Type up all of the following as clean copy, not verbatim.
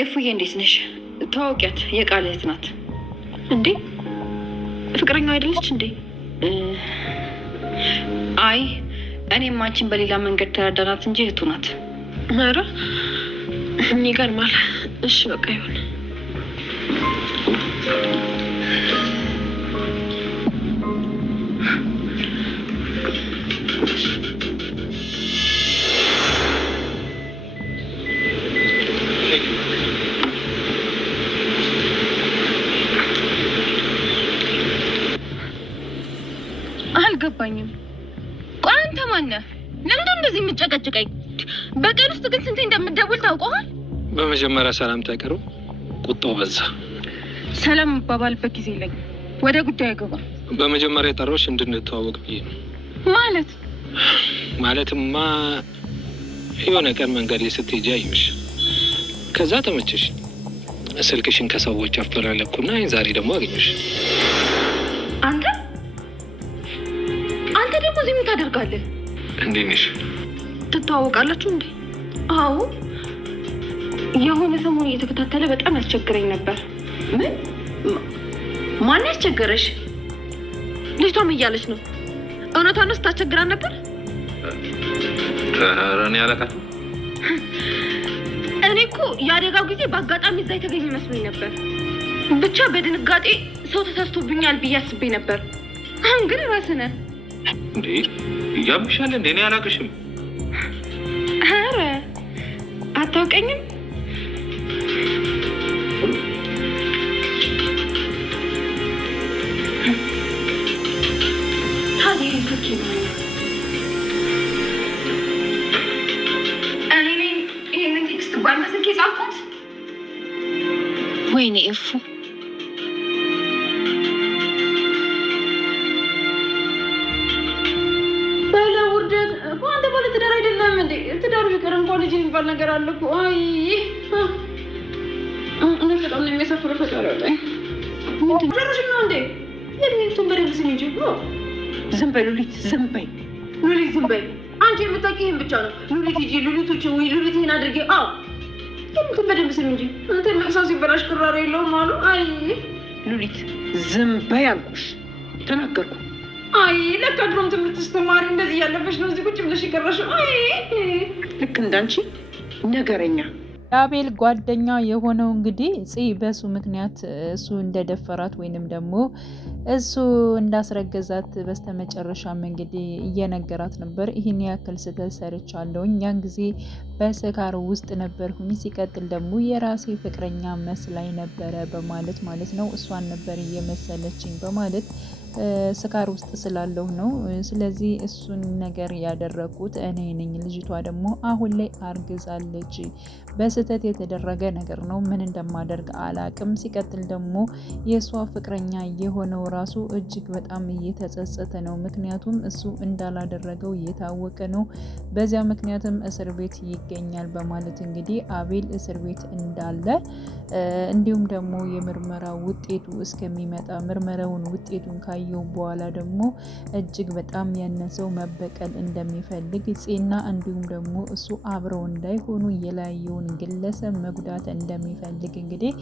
ኤፉዬ እንዴት ነሽ? ታውቂያት የቃል እህት ናት እንዴ? ፍቅረኛው አይደለች እንዴ? አይ እኔም አንቺን በሌላ መንገድ ተረዳናት እንጂ እህቱ ናት። ኧረ ይገርማል። እሺ በቃ ይሁን። አልገባኝም። ቆይ አንተ ማነህ? ለምንድን እንደዚህ የምትጨቀጭቀኝ? በቀን ውስጥ ግን ስንቴ እንደምትደውል ታውቀዋል? በመጀመሪያ ሰላምታ አይቀሩ፣ ቁጣው በዛ። ሰላም የምባባልበት ጊዜ የለኝም። ወደ ጉዳይ ገባ። በመጀመሪያ የጠራሁሽ እንድንተዋወቅ ብዬ ነው። ማለትማ የሆነ ቀን መንገድ ላይ ስትሄጂ አየሁሽ፣ ከዛ ተመቸሽ፣ ስልክሽን ከሰዎች አፈላለኩና ዛሬ ደግሞ አገኘሽ። አንተ ደግሞ እዚህ ምን ታደርጋለህ? እንዴት ነሽ? ትተዋወቃላችሁ እንዴ? አዎ፣ የሆነ ሰሞኑን እየተከታተለ በጣም ያስቸግረኝ ነበር። ምን? ማን ያስቸገረሽ? ልጅቷም እያለች ነው። እውነቷን ነው ስታስቸግራን ነበር። እኔ አላውቃትም። እኔ እኮ የአደጋው ጊዜ በአጋጣሚ እዛ የተገኘ መስሎኝ ነበር። ብቻ በድንጋጤ ሰው ተሳስቶብኛል ብዬ አስቤ ነበር። አሁን ግን ራስህ ነህ እንዴ? ያምሻል እንዴ? እኔ አላውቅሽም። ኧረ አታውቀኝም? ታዲያ ስልኬ ማለት እኔ ነኝ ይሄንን ቴክስት ባለ ስልኬ ጻፍኩት? ወይኔ እፉ ትዳር አይደለም እንዴ? ትዳሩ ይቀር እንኳን ልጅ የሚባል ነገር አለ እኮ። አይ እኔ በጣም ነው የሚያሳፍረው። ፈጣሪ ያውጣኝ። ምንድን ነው እንዴ? የሚሉትን በደንብ ስሚ እንጂ። ዝም በይ ሉሊት፣ ዝም በይ ሉሊት፣ ዝም በይ። አንቺ የምታውቂው ይሄን ብቻ ነው። ሉሊት ሂጂ፣ ሉሊቶች ወይ ሉሊት ይሄን አድርጌ። አዎ የሚሉትን በደንብ ስሚ እንጂ። አንተ መቅሳው ሲበላሽ ቅራሬ የለውም አሉ። አይ ሉሊት፣ ዝም በይ አልኩሽ፣ ተናገርኩ። አይ ለካ ድሮም ትምህርት ስትማሪ እንደዚህ ያለፈሽ ነው እዚህ ቁጭ ብለሽ የቀረሽው። አይ ልክ እንዳንቺ ነገረኛ። የአቤል ጓደኛ የሆነው እንግዲህ በሱ ምክንያት እሱ እንደደፈራት ወይንም ደግሞ እሱ እንዳስረገዛት በስተመጨረሻም እንግዲህ እየነገራት ነበር። ይህን ያክል ስህተት ሰርቻለሁኝ፣ ያን ጊዜ በስካር ውስጥ ነበርኩኝ፣ ሲቀጥል ደግሞ የራሴ ፍቅረኛ መስላኝ ነበረ በማለት ማለት ነው። እሷን ነበር እየመሰለችኝ በማለት ስካር ውስጥ ስላለሁ ነው። ስለዚህ እሱን ነገር ያደረኩት እኔ ነኝ። ልጅቷ ደግሞ አሁን ላይ አርግዛለች። በስህተት የተደረገ ነገር ነው። ምን እንደማደርግ አላቅም። ሲቀጥል ደግሞ የእሷ ፍቅረኛ የሆነው ራሱ እጅግ በጣም እየተጸጸተ ነው። ምክንያቱም እሱ እንዳላደረገው እየታወቀ ነው። በዚያ ምክንያትም እስር ቤት ይገኛል በማለት እንግዲህ አቤል እስር ቤት እንዳለ እንዲሁም ደግሞ የምርመራ ውጤቱ እስከሚመጣ ምርመራውን ውጤቱን ካየው በኋላ ደግሞ እጅግ በጣም ያነሰው መበቀል እንደሚፈልግ ጼና እንዲሁም ደግሞ እሱ አብረው እንዳይሆኑ የለያየውን ግለሰብ መጉዳት እንደሚፈልግ እንግዲህ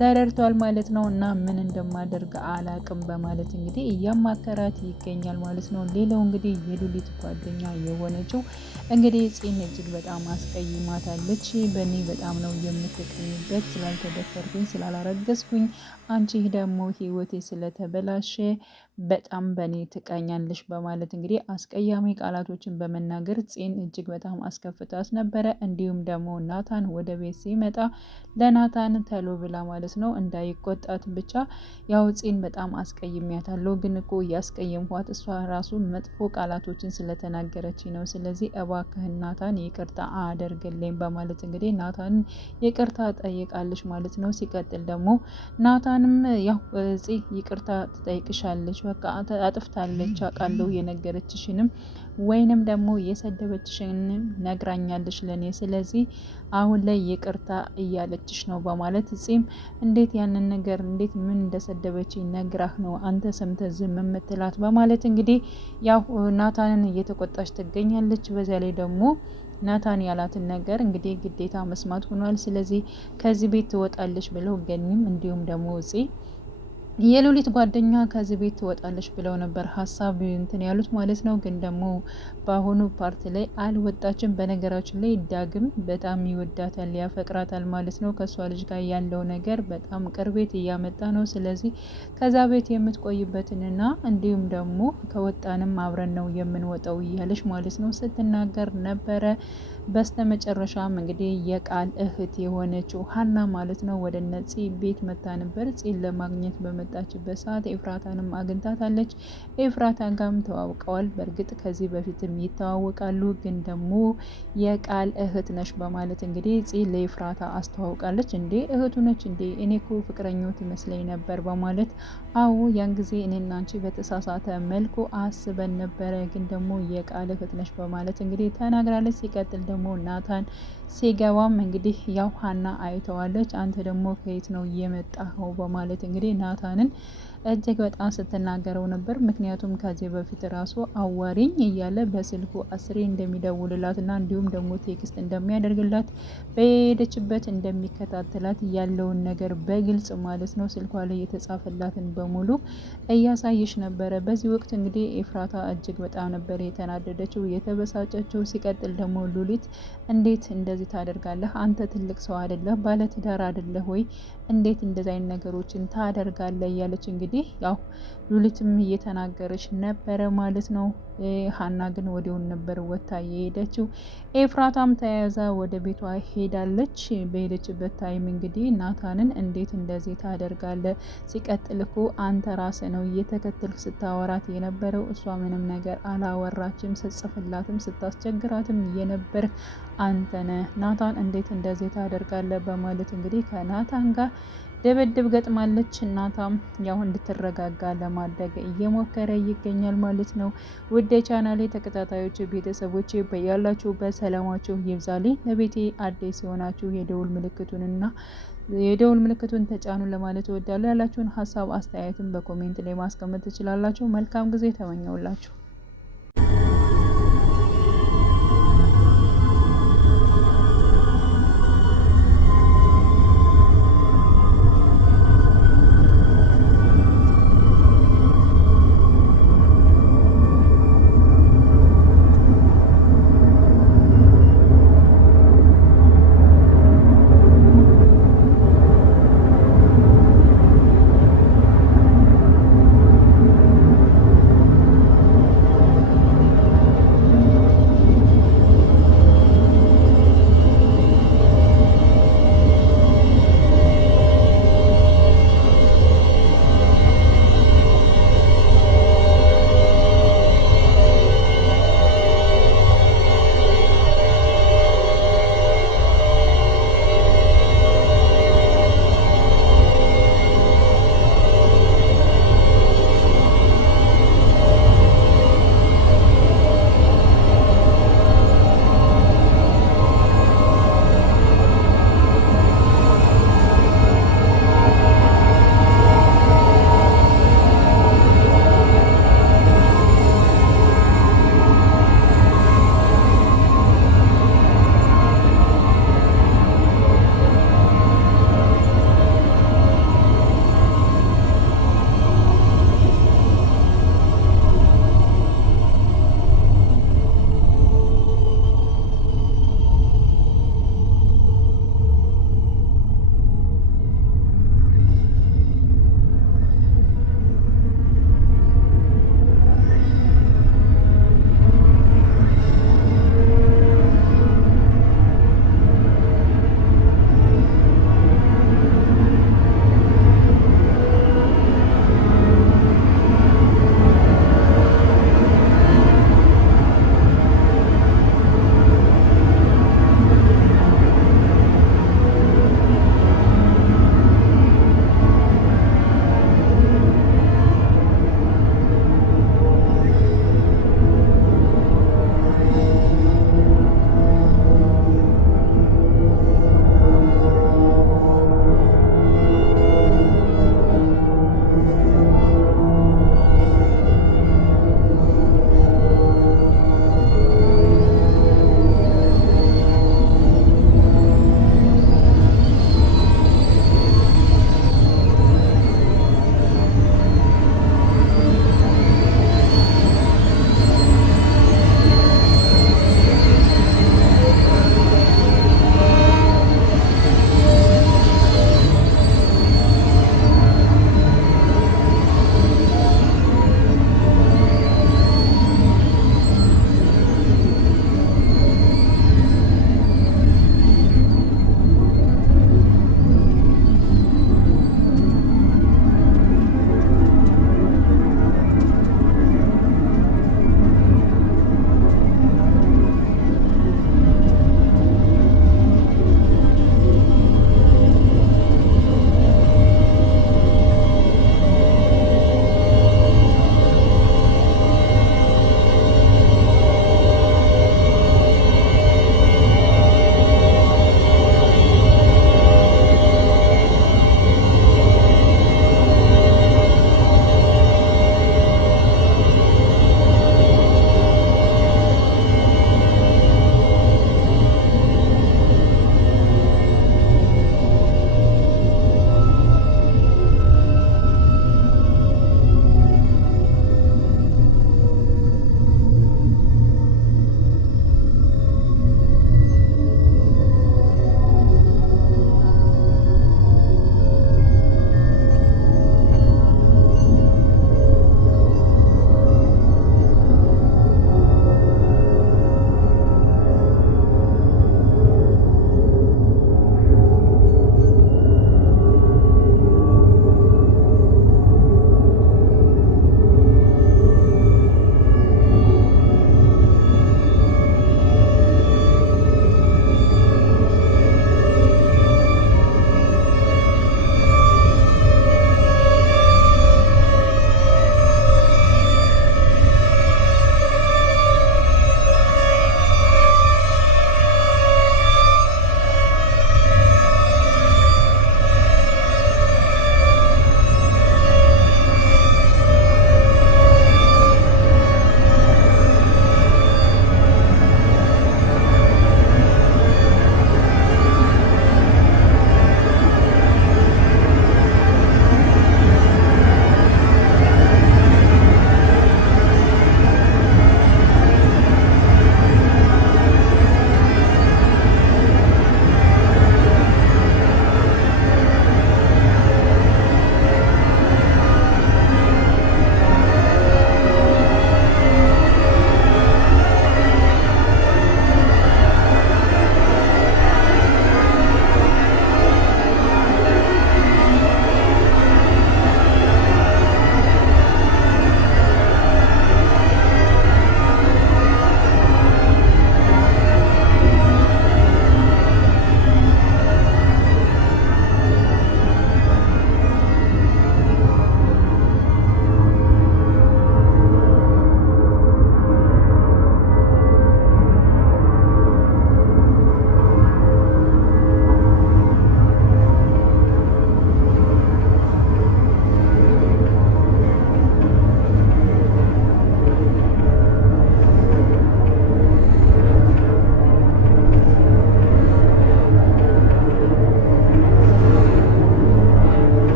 ተረድቷል ማለት ነው። እና ምን እንደማደርግ አላቅም በማለት እንግዲህ እያማከራት ይገኛል ማለት ነው። ሌላው እንግዲህ የሉሊት ጓደኛ የሆነችው እንግዲህ ጼን እጅግ በጣም አስቀይማታለች። በእኔ በጣም ነው የምትቀኝበት ስላልተደፈርኩኝ ስላላረገዝኩኝ፣ አንቺ ደግሞ ህይወቴ ስለተበላሸ በጣም በእኔ ትቀኛለሽ በማለት እንግዲህ አስቀያሚ ቃላቶችን በመናገር ጼን እጅግ በጣም አስከፍታት ነበረ። እንዲሁም ደግሞ ናታን ወደ ቤት ሲመጣ ለናታን ተሎ ብላ ማለት ነው እንዳይቆጣት ብቻ ያው ጼን በጣም አስቀይሚያታለሁ፣ ግን እኮ እያስቀየምኳት እሷ ራሱ መጥፎ ቃላቶችን ስለተናገረች ነው። ስለዚህ እባክህን ናታን ይቅርታ አደርግልኝ በማለት እንግዲህ ናታን ይቅርታ ጠይቃለች ማለት ነው። ሲቀጥል ደግሞ ናታንም ያው ጼ ይቅርታ ትጠይቅሻለች፣ በቃ አጥፍታለች አውቃለሁ፣ የነገረችሽንም ወይንም ደግሞ የሰደበችሽንም ነግራኛለች ለኔ፣ ስለዚህ አሁን ላይ ይቅርታ እያለችሽ ነው በማለት ጺም እንዴት ያንን ነገር እንዴት ምን እንደሰደበችኝ ነግራህ ነው አንተ ሰምተህ ዝም የምትላት በማለት እንግዲህ ያው ናታንን እየተቆጣች ትገኛለች። በዚያ ላይ ደግሞ ናታን ያላትን ነገር እንግዲህ ግዴታ መስማት ሆኗል። ስለዚህ ከዚህ ቤት ትወጣለች ብለው ገኒም እንዲሁም ደግሞ ጽ የሉሊት ጓደኛ ከዚህ ቤት ትወጣለች ብለው ነበር ሀሳብ እንትን ያሉት ማለት ነው። ግን ደግሞ በአሁኑ ፓርት ላይ አልወጣችም። በነገራችን ላይ ዳግም በጣም ይወዳታል፣ ያፈቅራታል ማለት ነው። ከእሷ ልጅ ጋር ያለው ነገር በጣም ቅርቤት እያመጣ ነው። ስለዚህ ከዛ ቤት የምትቆይበትንና እንዲሁም ደግሞ ከወጣንም አብረን ነው የምንወጣው እያለች ማለት ነው ስትናገር ነበረ። በስተመጨረሻም እንግዲህ የቃል እህት የሆነችው ሀና ማለት ነው ወደ ነፂ ቤት መታ ነበር። ፂን ለማግኘት በመጣችበት ሰዓት ኤፍራታንም አግኝታታለች። ኤፍራታ ጋም ተዋውቀዋል። በእርግጥ ከዚህ በፊትም ይተዋወቃሉ። ግን ደግሞ የቃል እህት ነች በማለት እንግዲህ ፂ ለኤፍራታ አስተዋውቃለች። እንዴ እህቱ ነች እንዴ? እኔ እኮ ፍቅረኛው ትመስለኝ ነበር በማለት አዎ ያን ጊዜ እኔና አንቺ በተሳሳተ መልኩ አስበን ነበረ፣ ግን ደግሞ የቃል እህት ነች በማለት እንግዲህ ተናግራለች። ሲቀጥል ደግሞ ናታን ሲገባም እንግዲህ ያው ሀና አይተዋለች። አንተ ደግሞ ከየት ነው የመጣኸው በማለት እንግዲህ ናታንን እጅግ በጣም ስትናገረው ነበር። ምክንያቱም ከዚህ በፊት ራሱ አዋሪኝ እያለ በስልኩ አስሬ እንደሚደውልላትና እንዲሁም ደግሞ ቴክስት እንደሚያደርግላት በሄደችበት እንደሚከታተላት ያለውን ነገር በግልጽ ማለት ነው ስልኳ ላይ የተጻፈላትን በሙሉ እያሳየች ነበረ። በዚህ ወቅት እንግዲህ ኤፍራታ እጅግ በጣም ነበር የተናደደችው የተበሳጨችው። ሲቀጥል ደግሞ ሉሊት እንዴት እንደዚህ ታደርጋለህ? አንተ ትልቅ ሰው አይደለህ? ባለትዳር አይደለህ ወይ? እንዴት እንደዚህ አይነት ነገሮችን ታደርጋለህ? እያለች እንግዲህ ያው ሉሊትም እየተናገረች ነበረ ማለት ነው። ሀና ግን ወዲያውን ነበር ወታ የሄደችው። ኤፍራታም ተያያዛ ወደ ቤቷ ሄዳለች። በሄደችበት ታይም እንግዲህ ናታንን እንዴት እንደዚህ ታደርጋለህ? ሲቀጥል እኮ አንተ ራስህ ነው እየተከተልክ ስታወራት የነበረው፣ እሷ ምንም ነገር አላወራችም። ስትጽፍላትም ስታስቸግራትም የነበር አንተ ነህ። ናታን እንዴት እንደዚህ ታደርጋለህ? በማለት እንግዲህ ከናታን ጋር ድብድብ ገጥማለች። ናታም ያው እንድትረጋጋ ለማድረግ እየሞከረ ይገኛል ማለት ነው። ውድ የቻናሌ ተከታታዮች ቤተሰቦች በያላችሁ በሰላማችሁ ይብዛልኝ። ለቤቴ አዲስ የሆናችሁ የደውል ምልክቱን ተጫኑ ለማለት እወዳለሁ። ያላችሁን ሀሳብ አስተያየትን በኮሜንት ላይ ማስቀመጥ ትችላላችሁ። መልካም ጊዜ ተመኘውላችሁ።